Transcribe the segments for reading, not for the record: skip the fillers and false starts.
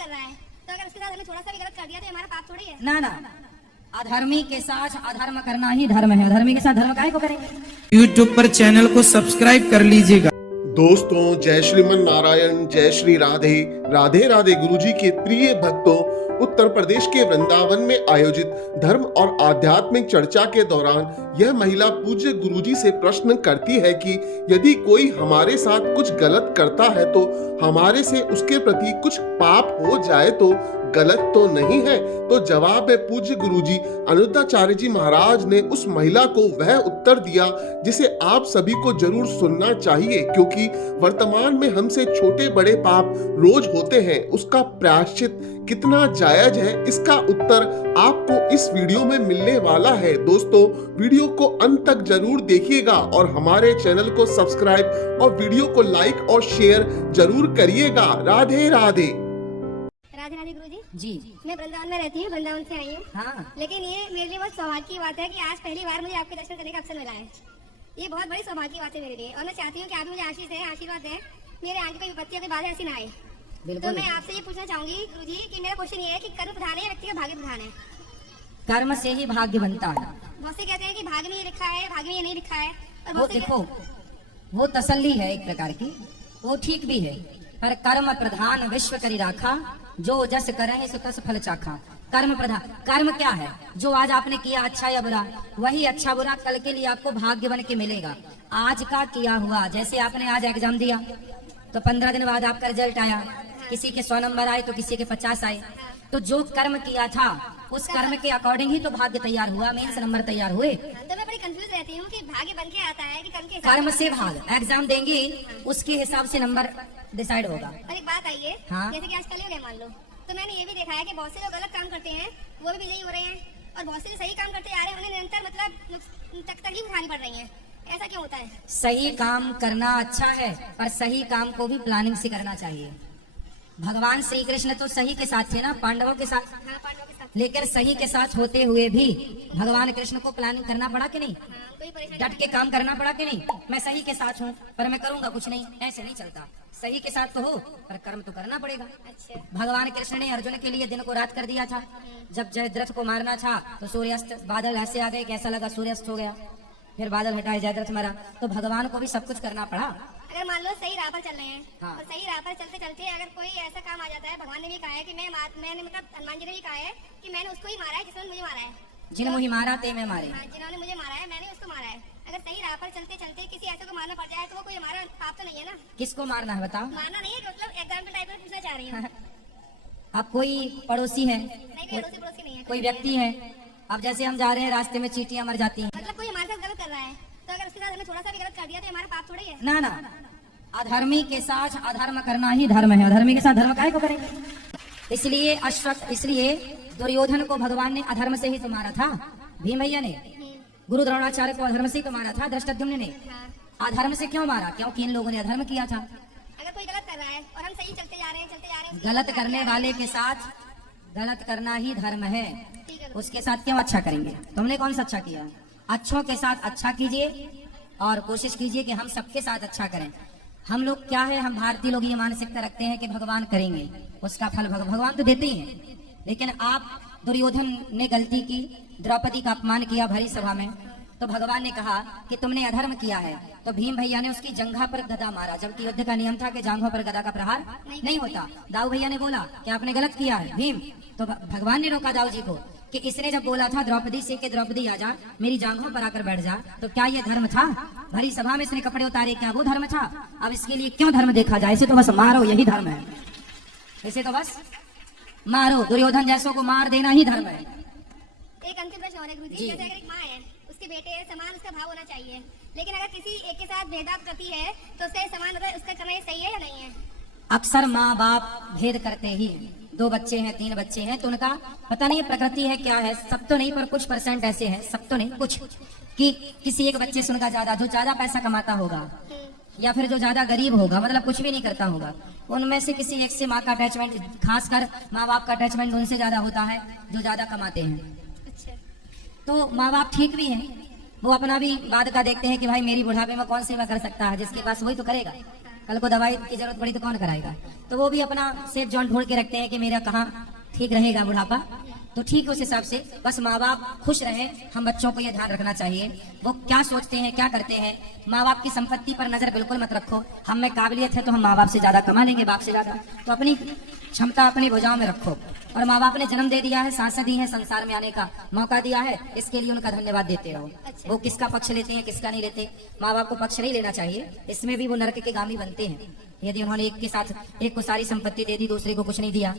कर रहा है, तो अगर उसके साथ हमने थोड़ा सा भी गलत कर दिया तो हमारा पाप थोड़ी है। ना ना, अधर्मी के साथ अधर्म करना ही धर्म है। अधर्मी के साथ धर्म काहे को करेंगे। YouTube पर चैनल को सब्सक्राइब कर लीजिएगा। दोस्तों, जय श्रीमन नारायण, जय श्री राधे राधे राधे। गुरुजी के प्रिय भक्तों, उत्तर प्रदेश के वृंदावन में आयोजित धर्म और आध्यात्मिक चर्चा के दौरान यह महिला पूज्य गुरुजी से प्रश्न करती है कि यदि कोई हमारे साथ कुछ गलत करता है तो हमारे से उसके प्रति कुछ पाप हो जाए तो गलत तो नहीं है। तो जवाब में पूज्य गुरुजी अनिरुद्धाचार्य जी महाराज ने उस महिला को वह उत्तर दिया जिसे आप सभी को जरूर सुनना चाहिए, क्योंकि वर्तमान में हमसे छोटे बड़े पाप रोज होते हैं। उसका प्रायश्चित कितना जायज है, इसका उत्तर आपको इस वीडियो में मिलने वाला है। दोस्तों, वीडियो को अंत तक जरूर देखिएगा और हमारे चैनल को सब्सक्राइब और वीडियो को लाइक और शेयर जरूर करिएगा। राधे राधे। राधे राधे गुरुजी। जी मैं वृंदावन में रहती हूँ, वृंदावन से आई हूँ। हाँ, लेकिन ये मेरे लिए बहुत सौभाग्य की बात है कि आज पहली बार मुझे आपके दर्शन करने का अवसर मिला है। ये बहुत बड़ी सौभाग्य की बात है मेरे लिए, और मैं चाहती हूँ कि आप मुझे आशीर्वाद दें, मेरे आगे कोई विपत्ति के बाद ऐसी ना आए। तो मैं आपसे ये पूछना चाहूंगी गुरुजी कि मेरा क्वेश्चन ये है कि कर्म प्रधान है या व्यक्ति का भाग्य प्रधान है। कर्म से ही भाग्य बनता है। बहुत से कहते हैं कि भाग्य में ये लिखा है, भाग्य में ये नहीं लिखा है। और वो बहुत से देखो, वो तसल्ली है एक प्रकार की, वो ठीक भी है। पर कर्म प्रधान विश्व करी राखा, जो जस करे सो तस फल चाखा। कर्म प्रधान, कर्म क्या है? जो आज आपने किया अच्छा या बुरा, वही अच्छा बुरा कल के लिए आपको भाग्य बन के मिलेगा। आज का किया हुआ, जैसे आपने आज एग्जाम दिया तो 15 दिन बाद आपका रिजल्ट आया, किसी के 100 नंबर आए तो किसी के 50 आए। तो जो कर्म किया था उस कर्म के अकॉर्डिंग ही तो भाग्य तैयार हुआ, मेंस नंबर तैयार हुए। तो मैं बड़ी कंफ्यूज रहती हूँ कि भाग्य बन के आता है कि कर्म के हिसाब कर्म से भाग, एग्जाम देंगे उसके हिसाब से नंबर डिसाइड होगा। और एक बात आई है, हाँ। जैसे कि आज कल मान लो, तो मैंने ये भी देखा है कि बहुत से जो गलत काम करते हैं वो भी विजयी हो रहे हैं, और बहुत से जो सही काम करते आ रहे हैं उन्हें निरंतर मतलब तकलीफ उठानी पड़ रही है। ऐसा क्यों होता है? सही काम करना अच्छा है, पर सही काम को भी प्लानिंग से करना चाहिए। भगवान श्री कृष्ण तो सही के साथ थे ना, पांडवों के साथ। हाँ, पांडवों के साथ। लेकिन सही के साथ होते हुए भी भगवान कृष्ण को प्लानिंग करना पड़ा कि नहीं? हाँ, कोई परेशानी डट के काम करना पड़ा कि नहीं? मैं सही के साथ हूँ पर मैं करूंगा कुछ नहीं, ऐसे नहीं चलता। सही के साथ तो हो पर कर्म तो करना पड़ेगा। अच्छा। भगवान कृष्ण ने अर्जुन के लिए दिन को रात कर दिया था। जब जयद्रथ को मारना था तो सूर्यास्त, बादल ऐसे आ गए, कैसा लगा, सूर्यास्त हो गया। फिर बादल हटाए, जयद्रथ मरा। तो भगवान को भी सब कुछ करना पड़ा। अगर मान लो सही राह पर चल रहे हैं, हाँ। और सही राह पर चलते चलते अगर कोई ऐसा काम आ जाता है, भगवान ने भी कहा है कि मैंने मतलब हनुमान जी ने भी कहा है कि मैंने उसको ही मारा है जिसने मुझे मारा है। जिन मुझे मारा ते मैं मारे। हाँ, जिन्होंने मुझे मारा है मैंने उसको मारा है। अगर सही राह पर चलते चलते किसी ऐसे को मारना पड़ जाए तो वो कोई हमारा पाप तो नहीं है ना? किसको मारना है बताओ? मारना नहीं है, मतलब एग्जाम्पल टाइप में पूछना चाह रही हूँ। अब कोई पड़ोसी है, नहीं, कोई पड़ोसी पड़ोसी नहीं है, कोई व्यक्ति है। अब जैसे हम जा रहे हैं, रास्ते में चींटियां मर जाती हैं। मतलब कोई हमारे साथ गलत कर रहा है, तो अगर उसके साथ हमने थोड़ा सा भी गलत कर दिया तो हमारा पाप थोड़ी है। ना ना, अधर्मी के साथ अधर्म करना ही धर्म है। अधर्मी के साथ धर्म काहे को करेंगे। इसलिए दुर्योधन को भगवान ने अधर्म से ही तो मारा था। भीम भैया ने गुरु द्रोणाचार्य को अधर्म से ही तो मारा था। धृष्टद्युम्न ने अधर्म से क्यों मारा? क्योंकि इन लोगों ने अधर्म किया था। अगर कोई गलत कर रहा है और हम सही चलते जा रहे हैं गलत करने वाले के साथ गलत करना ही धर्म है। ठीक है। उसके साथ क्यों अच्छा करेंगे? तुमने कौन सा अच्छा किया? अच्छों के साथ अच्छा कीजिए और कोशिश कीजिए कि हम सबके साथ अच्छा करें। हम लोग क्या है, हम भारतीय लोग ये मानसिकता रखते हैं कि भगवान करेंगे, उसका फल भगवान तो देते ही हैं। लेकिन आप, दुर्योधन ने गलती की, द्रौपदी का अपमान किया भरी सभा में, तो भगवान ने कहा कि तुमने अधर्म किया है। तो भीम भैया ने उसकी जंघा पर गदा मारा, जबकि युद्ध का नियम था कि जांघों पर गदा का प्रहार नहीं होता। दाऊ भैया ने बोला कि आपने गलत किया है भीम। तो भगवान ने रोका दाऊ जी को कि इसने जब बोला था द्रौपदी से कि द्रौपदी आजा, मेरी जांघों पर आकर बैठ जा, तो क्या ये धर्म था? भरी सभा में इसने कपड़े उतारे, क्या वो धर्म था? अब इसके लिए क्यों धर्म देखा जाए? इसे तो बस मारो, यही धर्म है। इसे तो बस मारो, दुर्योधन जैसों को मार देना ही धर्म है। एक अंतिम प्रश्न और है गुरुजी, जी। जैसे अगर एक माँ है, उसके बेटे समान उसका भाव होना चाहिए, लेकिन अगर किसी एक के साथ भेदभाव करती है तो उसका समान उसका करना ये सही है या नहीं है? अक्सर माँ बाप भेद करते ही हैं। 2 बच्चे हैं, 3 बच्चे हैं, तो उनका पता नहीं प्रकृति है क्या है, सब तो नहीं पर कुछ % ऐसे हैं, सब तो नहीं, कुछ, कि किसी एक बच्चे से उनका ज्यादा, जो ज्यादा पैसा कमाता होगा या फिर जो ज्यादा गरीब होगा, मतलब कुछ भी नहीं करता होगा, उनमें से किसी एक से माँ का अटैचमेंट, खासकर माँ बाप का अटैचमेंट उनसे ज्यादा होता है जो ज्यादा कमाते हैं। अच्छा। तो माँ बाप ठीक भी हैं, वो अपना भी बाद का देखते हैं कि भाई मेरी बुढ़ापे में कौन सेवा कर सकता है, जिसके पास वही तो करेगा। कल को दवाई की जरूरत पड़ी तो कौन कराएगा। तो वो भी अपना सेफ जोन ढूंढ के रखते हैं कि मेरा कहाँ ठीक रहेगा बुढ़ापा। तो ठीक उस हिसाब से बस माँ बाप खुश रहे, हम बच्चों को ये ध्यान रखना चाहिए वो क्या सोचते हैं क्या करते हैं। माँ बाप की संपत्ति पर नजर बिल्कुल मत रखो। हम में काबिलियत है तो हम माँ बाप से ज्यादा कमा लेंगे, बाप से ज्यादा। तो अपनी क्षमता अपनी भुजाओं में रखो। और माँ बाप ने जन्म दे दिया है, सांस दी है, संसार में आने का मौका दिया है, इसके लिए उनका धन्यवाद देते रहो। वो किसका पक्ष लेते हैं किसका नहीं लेते, माँ बाप को पक्ष नहीं लेना चाहिए। इसमें भी वो नरक के गामी बनते हैं यदि उन्होंने एक के साथ एक को सारी संपत्ति दे दी, दूसरे को कुछ नहीं दिया।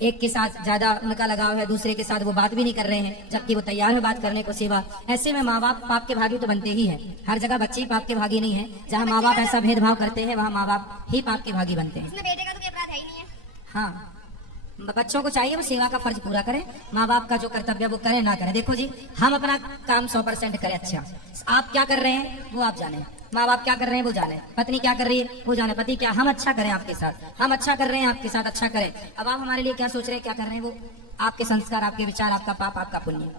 एक के साथ ज्यादा उनका लगाव है, दूसरे के साथ वो बात भी नहीं कर रहे हैं जबकि वो तैयार है बात करने को सेवा। ऐसे में माँ बाप पाप के भागी तो बनते ही हैं। हर जगह बच्चे ही पाप के भागी नहीं है। जहाँ माँ बाप ऐसा भेदभाव करते हैं वहाँ माँ बाप ही पाप के भागी बनते हैं। इसमें बेटे का तो कोई अपराध है ही नहीं है। हाँ, बच्चों को चाहिए वो सेवा का फर्ज पूरा करें, माँ बाप का जो कर्तव्य वो करें ना करें। देखो जी, हम अपना काम 100% करें। अच्छा, आप क्या कर रहे हैं वो आप जाने, माँ बाप क्या कर रहे हैं वो जाने, पत्नी क्या कर रही है वो जाने, पति क्या, हम अच्छा करें आपके साथ, हम अच्छा कर रहे हैं आपके साथ अच्छा करें। अब आप हमारे लिए क्या सोच रहे हैं क्या कर रहे हैं वो आपके संस्कार, आपके विचार, आपका पाप, आपका पुण्य।